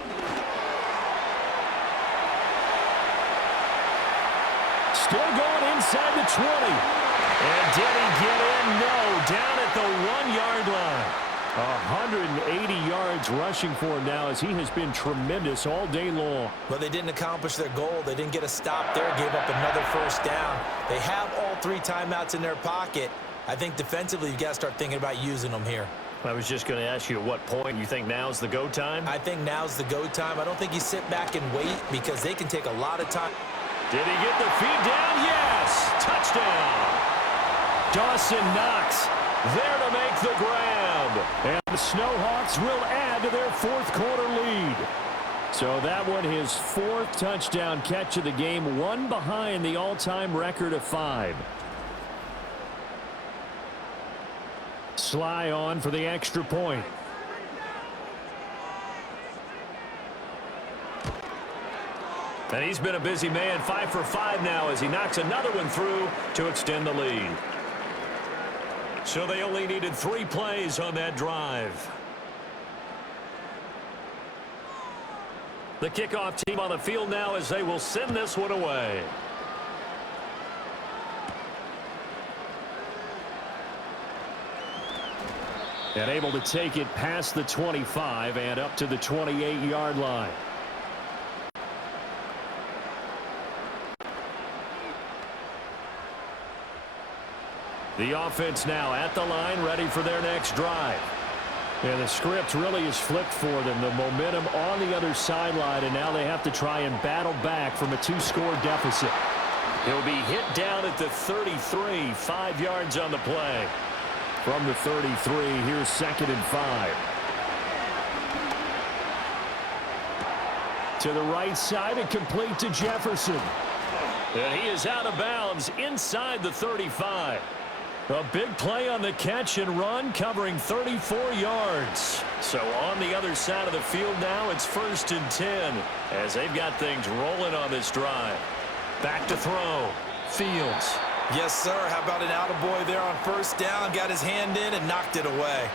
Still going inside the 20. And did he get in? No. Down at the 1-yard line. 180 yards rushing for him now as he has been tremendous all day long. But they didn't accomplish their goal. They didn't get a stop there. Gave up another 1st down. They have all 3 timeouts in their pocket. I think defensively you've got to start thinking about using them here. I was just going to ask you at what point you think now's the go time? I think now's the go time. I don't think you sit back and wait because they can take a lot of time. Did he get the feed down? Yes! Touchdown! Dawson Knox there to make the grab. And the Snowhawks will add to their fourth quarter lead. So that one, his fourth touchdown catch of the game, one behind the all-time record of 5. Sly on for the extra point. And he's been a busy man, 5 for 5 now as he knocks another one through to extend the lead. So they only needed 3 plays on that drive. The kickoff team on the field now as they will send this one away. And able to take it past the 25 and up to the 28-yard line. The offense now at the line, ready for their next drive. And the script really is flipped for them. The momentum on the other sideline, and now they have to try and battle back from a 2-score deficit. He'll be hit down at the 33, 5 yards on the play. From the 33, here's 2nd and 5. To the right side and complete to Jefferson. And he is out of bounds inside the 35. A big play on the catch and run, covering 34 yards. So on the other side of the field now, it's 1st and 10 as they've got things rolling on this drive. Back to throw. Fields. Yes, sir. How about an attaboy there on 1st down? Got his hand in and knocked it away.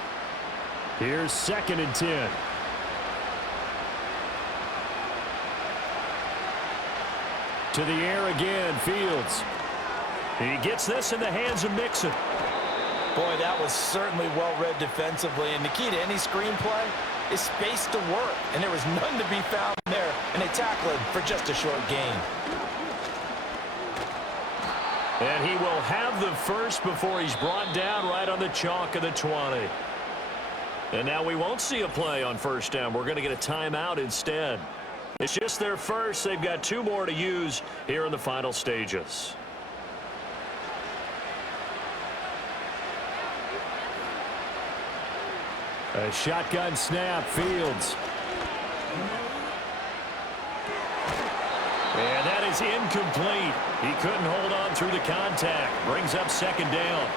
Here's 2nd and 10. To the air again, Fields. He gets this in the hands of Mixon. Boy, that was certainly well-read defensively. And the key to any screenplay is space to work. And there was none to be found there. And they tackled him for just a short gain. And he will have the first before he's brought down right on the chalk of the 20. And now we won't see a play on 1st down. We're going to get a timeout instead. It's just their first. They've got 2 more to use here in the final stages. A shotgun snap, Fields. And that is incomplete. He couldn't hold on through the contact. Brings up 2nd down.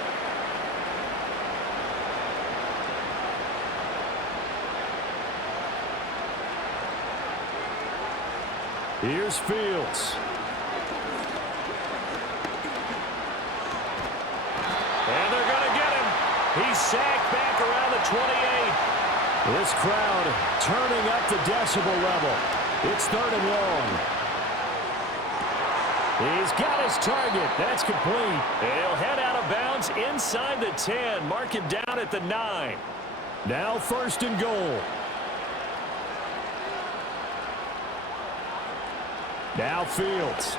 Here's Fields. And they're going to get him. He's sacked back around the 28. This crowd turning up the decibel level. It's 3rd and long. He's got his target. That's complete. And he'll head out of bounds inside the 10. Mark him down at the 9. Now 1st and goal. Now Fields.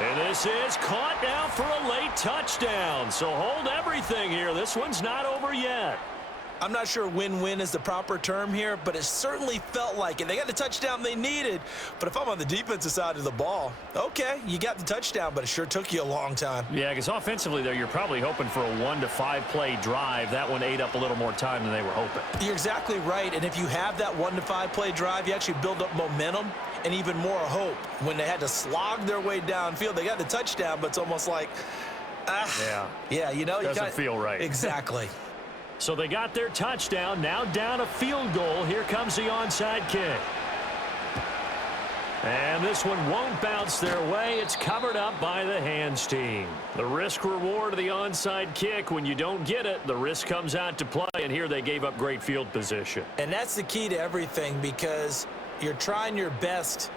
And this is caught now for a late touchdown. So hold everything here. This one's not over yet. I'm not sure win-win is the proper term here, but it certainly felt like it. They got the touchdown they needed, but if I'm on the defensive side of the ball, okay, you got the touchdown, but it sure took you a long time. Yeah, because offensively there, you're probably hoping for a 1 to 5 play drive. That one ate up a little more time than they were hoping. You're exactly right, and if you have that 1 to 5 play drive, you actually build up momentum and even more hope. When they had to slog their way downfield, they got the touchdown, but it's almost like, yeah, you know, doesn't feel right. Exactly. So they got their touchdown, now down a field goal. Here comes the onside kick. And this one won't bounce their way. It's covered up by the hands team. The risk reward of the onside kick, when you don't get it, the risk comes out to play, and here they gave up great field position. And that's the key to everything, because you're trying your best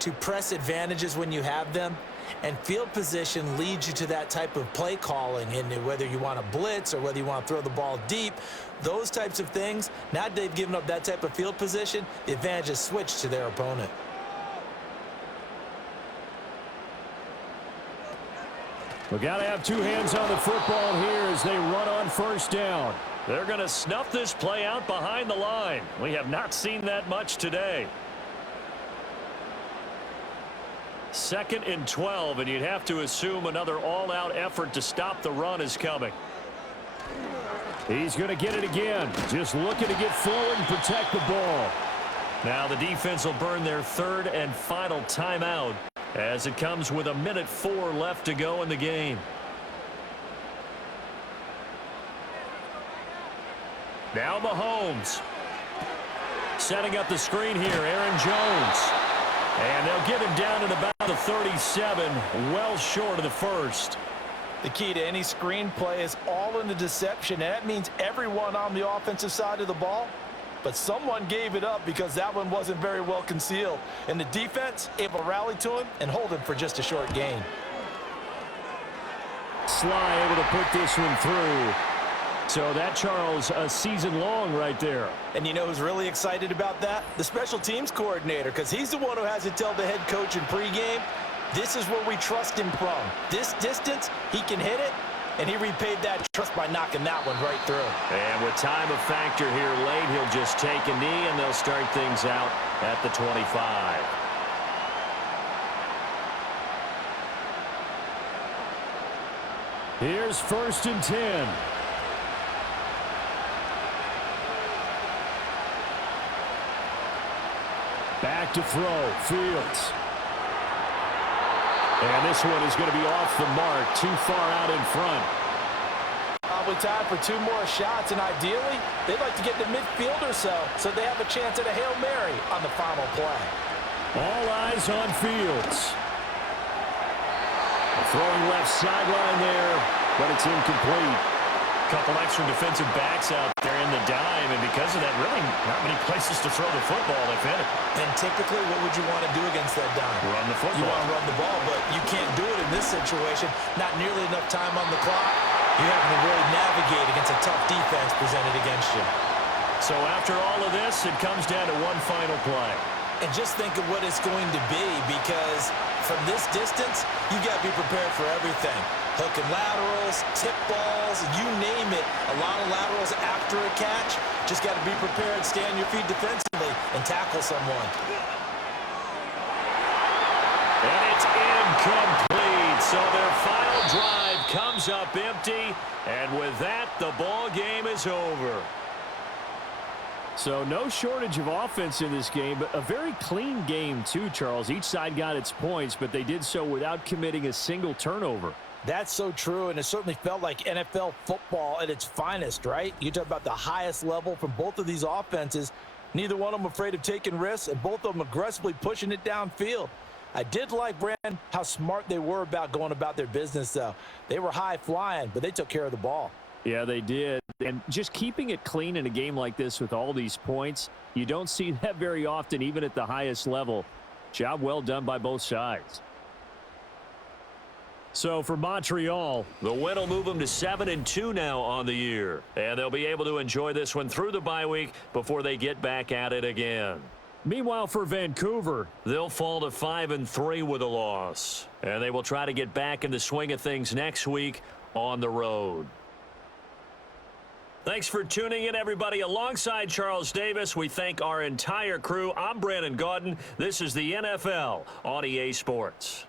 to press advantages when you have them. And field position leads you to that type of play calling, and whether you want to blitz or whether you want to throw the ball deep, those types of things. Now that they've given up that type of field position, the advantage is switched to their opponent. We got to have 2 hands on the football here as they run on 1st down. They're going to snuff this play out behind the line. We have not seen that much today. 2nd and 12, and you'd have to assume another all-out effort to stop the run is coming. He's going to get it again. Just looking to get forward and protect the ball. Now the defense will burn their 3rd and final timeout as it comes with 1:04 left to go in the game. Now Mahomes. Setting up the screen here, Aaron Jones. And they'll get him down at about the 37, well short of the first. The key to any screen play is all in the deception. And that means everyone on the offensive side of the ball. But someone gave it up because that one wasn't very well concealed. And the defense able to rally to him and hold him for just a short gain. Sly able to put this one through. So that, Charles, a season long right there. And you know who's really excited about that? The special teams coordinator, because he's the one who has to tell the head coach in pregame, this is where we trust him from. This distance, he can hit it, and he repaid that trust by knocking that one right through. And with time a factor here late, he'll just take a knee, and they'll start things out at the 25. Here's 1st and 10. Back to throw, Fields. And this one is going to be off the mark, too far out in front. Probably time for 2 more shots, and ideally, they'd like to get to midfield or so they have a chance at a Hail Mary on the final play. All eyes on Fields. Throwing left sideline there, but it's incomplete. Couple extra defensive backs out there in the dime, and because of that, really not many places to throw the football if any. And typically, what would you want to do against that dime? Run the football. You want to run the ball, but you can't do it in this situation. Not nearly enough time on the clock. You have to really navigate against a tough defense presented against you. So after all of this, it comes down to one final play. And just think of what it's going to be, because from this distance, you got to be prepared for everything. Hook and laterals, tip balls, you name it. A lot of laterals after a catch. Just got to be prepared, stay on your feet defensively, and tackle someone. And it's incomplete. So their final drive comes up empty. And with that, the ball game is over. So no shortage of offense in this game, but a very clean game too, Charles. Each side got its points, but they did so without committing a single turnover. That's so true, and it certainly felt like NFL football at its finest, right? You talk about the highest level from both of these offenses. Neither one of them afraid of taking risks, and both of them aggressively pushing it downfield. I did like, Brandon, how smart they were about going about their business, though. They were high-flying, but they took care of the ball. Yeah, they did. And just keeping it clean in a game like this with all these points, you don't see that very often, even at the highest level. Job well done by both sides. So for Montreal, the win will move them to 7-2 now on the year. And they'll be able to enjoy this one through the bye week before they get back at it again. Meanwhile, for Vancouver, they'll fall to 5-3 with a loss. And they will try to get back in the swing of things next week on the road. Thanks for tuning in, everybody. Alongside Charles Davis, we thank our entire crew. I'm Brandon Gaudin. This is the NFL on EA Sports.